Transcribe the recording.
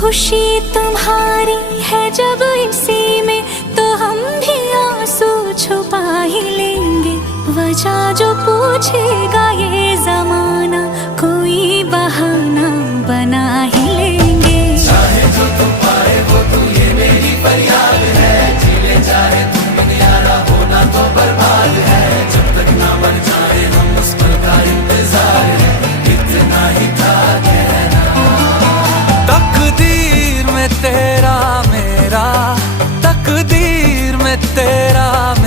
खुशी तुम्हारी है जब इसी में, तो हम भी आंसू छुपा ही लेंगे। वजह जो पूछेगा ये